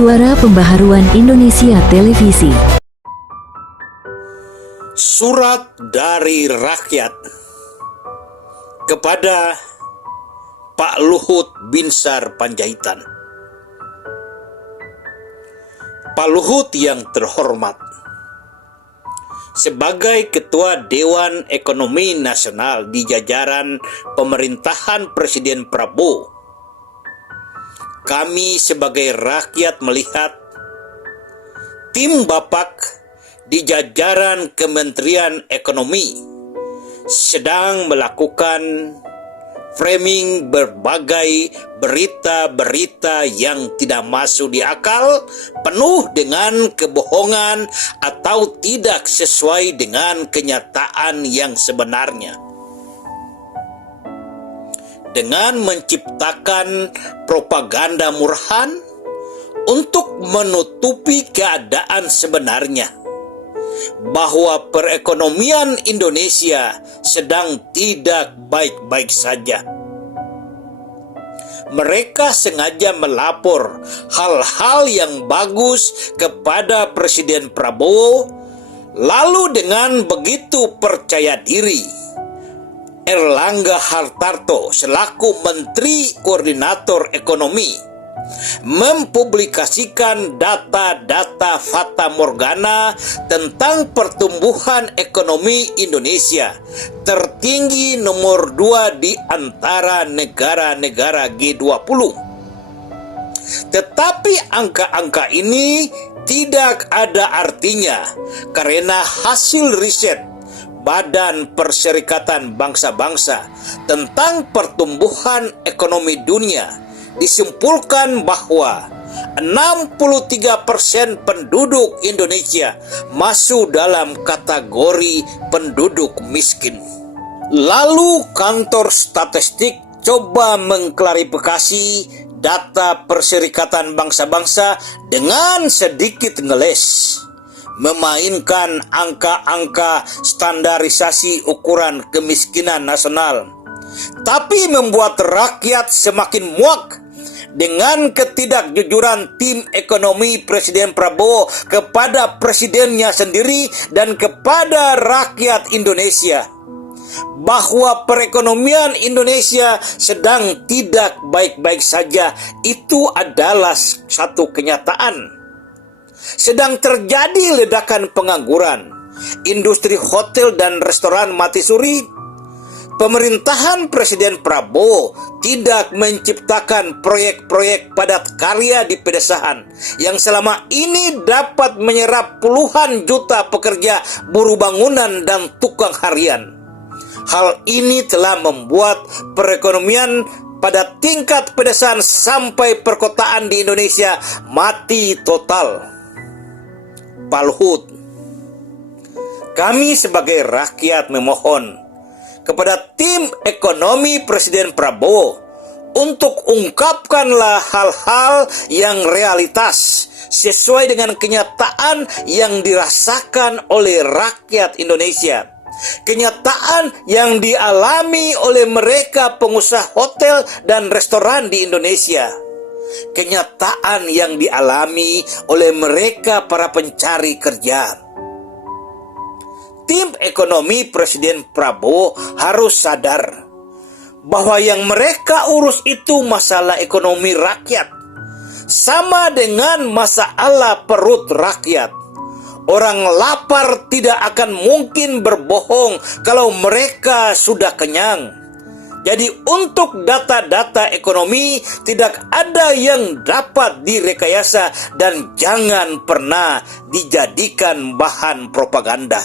Suara Pembaharuan Indonesia Televisi. Surat dari rakyat kepada Pak Luhut Binsar Panjaitan. Pak Luhut yang terhormat, sebagai Ketua Dewan Ekonomi Nasional di jajaran pemerintahan Presiden Prabowo, kami sebagai rakyat melihat tim Bapak di jajaran Kementerian Ekonomi sedang melakukan framing berbagai berita-berita yang tidak masuk di akal, penuh dengan kebohongan atau tidak sesuai dengan kenyataan yang sebenarnya. Dengan menciptakan propaganda murahan untuk menutupi keadaan sebenarnya, bahwa perekonomian Indonesia sedang tidak baik-baik saja. Mereka sengaja melapor hal-hal yang bagus kepada Presiden Prabowo, lalu dengan begitu percaya diri, Erlangga Hartarto selaku Menteri Koordinator Ekonomi mempublikasikan data-data fata morgana tentang pertumbuhan ekonomi Indonesia tertinggi nomor 2 di antara negara-negara G20. Tetapi angka-angka ini tidak ada artinya karena hasil riset Badan Perserikatan Bangsa-Bangsa tentang pertumbuhan ekonomi dunia disimpulkan bahwa 63% penduduk Indonesia masuk dalam kategori penduduk miskin. Lalu kantor statistik coba mengklarifikasi data Perserikatan Bangsa-Bangsa dengan sedikit ngeles, memainkan angka-angka standarisasi ukuran kemiskinan nasional, tapi membuat rakyat semakin muak dengan ketidakjujuran tim ekonomi Presiden Prabowo kepada presidennya sendiri dan kepada rakyat Indonesia, bahwa perekonomian Indonesia sedang tidak baik-baik saja. Itu adalah satu kenyataan. Sedang terjadi ledakan pengangguran, industri hotel dan restoran mati suri. Pemerintahan Presiden Prabowo tidak menciptakan proyek-proyek padat karya di pedesaan yang selama ini dapat menyerap puluhan juta pekerja buruh bangunan dan tukang harian. Hal ini telah membuat perekonomian pada tingkat pedesaan sampai perkotaan di Indonesia mati total. Pak Luhut, kami sebagai rakyat memohon kepada tim ekonomi Presiden Prabowo untuk ungkapkanlah hal-hal yang realitas sesuai dengan kenyataan yang dirasakan oleh rakyat Indonesia, kenyataan yang dialami oleh mereka pengusaha hotel dan restoran di Indonesia, kenyataan yang dialami oleh mereka para pencari kerja. Tim ekonomi Presiden Prabowo harus sadar bahwa yang mereka urus itu masalah ekonomi rakyat, sama dengan masalah perut rakyat. Orang lapar tidak akan mungkin berbohong kalau mereka sudah kenyang. Jadi untuk data-data ekonomi tidak ada yang dapat direkayasa dan jangan pernah dijadikan bahan propaganda.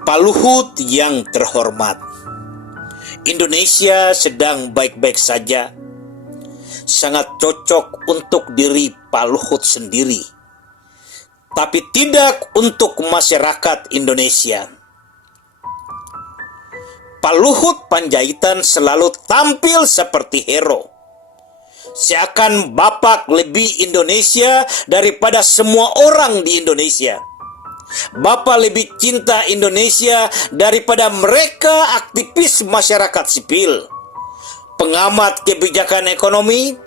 Pak Luhut yang terhormat, Indonesia sedang baik-baik saja. Sangat cocok untuk diri Pak Luhut sendiri, tapi tidak untuk masyarakat Indonesia. Pak Luhut Panjaitan selalu tampil seperti hero, seakan Bapak lebih Indonesia daripada semua orang di Indonesia. Bapak lebih cinta Indonesia daripada mereka aktivis masyarakat sipil, pengamat kebijakan ekonomi,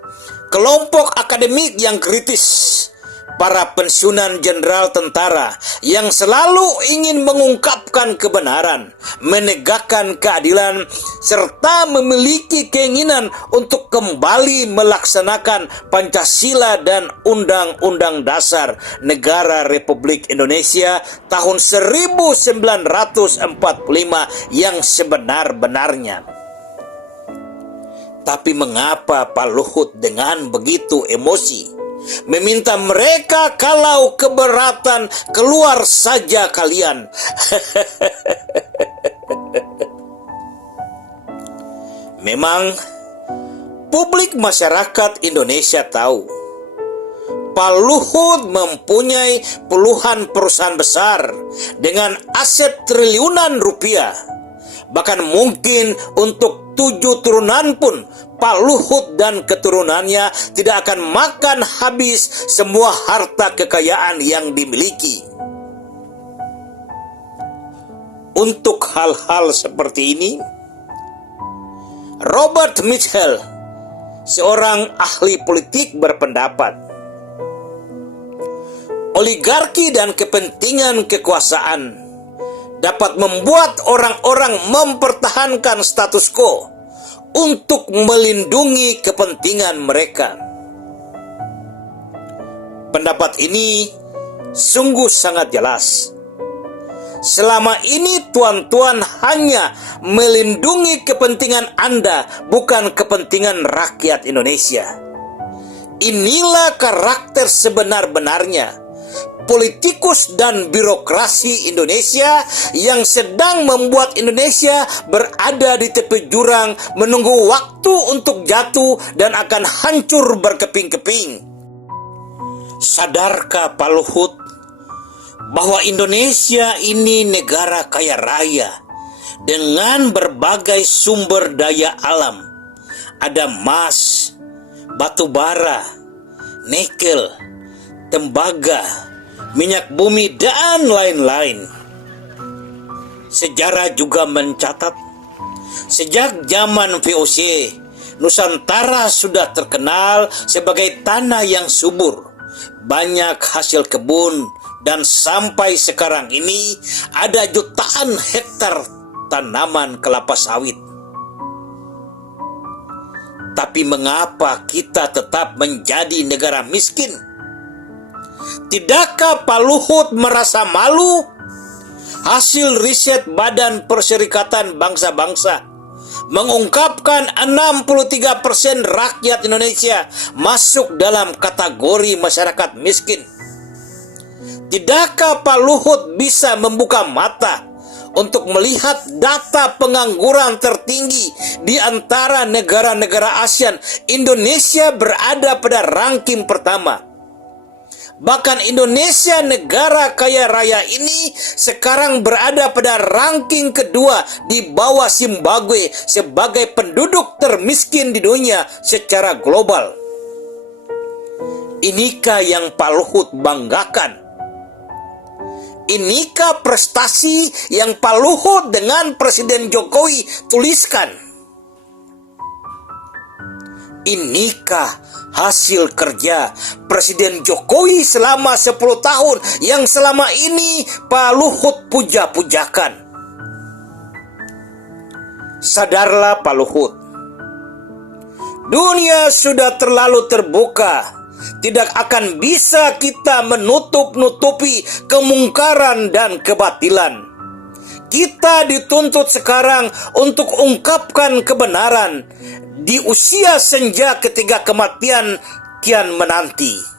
kelompok akademik yang kritis, para pensiunan jenderal tentara yang selalu ingin mengungkapkan kebenaran, menegakkan keadilan, serta memiliki keinginan untuk kembali melaksanakan Pancasila dan Undang-Undang Dasar Negara Republik Indonesia tahun 1945 yang sebenar-benarnya. Tapi mengapa Pak Luhut dengan begitu emosi meminta mereka kalau keberatan keluar saja kalian? Memang publik masyarakat Indonesia tahu Pak Luhut mempunyai puluhan perusahaan besar dengan aset triliunan rupiah. Bahkan mungkin untuk 7 turunan pun Pak Luhut dan keturunannya tidak akan makan habis semua harta kekayaan yang dimiliki. Untuk hal-hal seperti ini, Robert Mitchell, seorang ahli politik, berpendapat oligarki dan kepentingan kekuasaan dapat membuat orang-orang mempertahankan status quo untuk melindungi kepentingan mereka. Pendapat ini sungguh sangat jelas. Selama ini tuan-tuan hanya melindungi kepentingan Anda, bukan kepentingan rakyat Indonesia. Inilah karakter sebenar-benarnya politikus dan birokrasi Indonesia yang sedang membuat Indonesia berada di tepi jurang, menunggu waktu untuk jatuh dan akan hancur berkeping-keping. Sadarkah Pak Luhut bahwa Indonesia ini negara kaya raya dengan berbagai sumber daya alam? Ada emas, batu bara, nikel, tembaga, minyak bumi, dan lain-lain. Sejarah juga mencatat, sejak zaman VOC, Nusantara sudah terkenal sebagai tanah yang subur, banyak hasil kebun, dan sampai sekarang ini ada jutaan hektar tanaman kelapa sawit. Tapi mengapa kita tetap menjadi negara miskin? Tidakkah Pak Luhut merasa malu? Hasil riset Badan Perserikatan Bangsa-Bangsa mengungkapkan 63% rakyat Indonesia masuk dalam kategori masyarakat miskin. Tidakkah Pak Luhut bisa membuka mata untuk melihat data pengangguran tertinggi di antara negara-negara ASEAN? Indonesia berada pada ranking pertama. Bahkan Indonesia, negara kaya raya ini, sekarang berada pada ranking kedua di bawah Zimbabwe sebagai penduduk termiskin di dunia secara global. Inikah yang Pak Luhut banggakan? Inikah prestasi yang Pak Luhut dengan Presiden Jokowi tuliskan? Inikah hasil kerja Presiden Jokowi selama 10 tahun yang selama ini Pak Luhut puja-pujakan? Sadarlah Pak Luhut, dunia sudah terlalu terbuka. Tidak akan bisa kita menutup-nutupi kemungkaran dan kebatilan. Kita dituntut sekarang untuk ungkapkan kebenaran di usia senja ketika kematian kian menanti.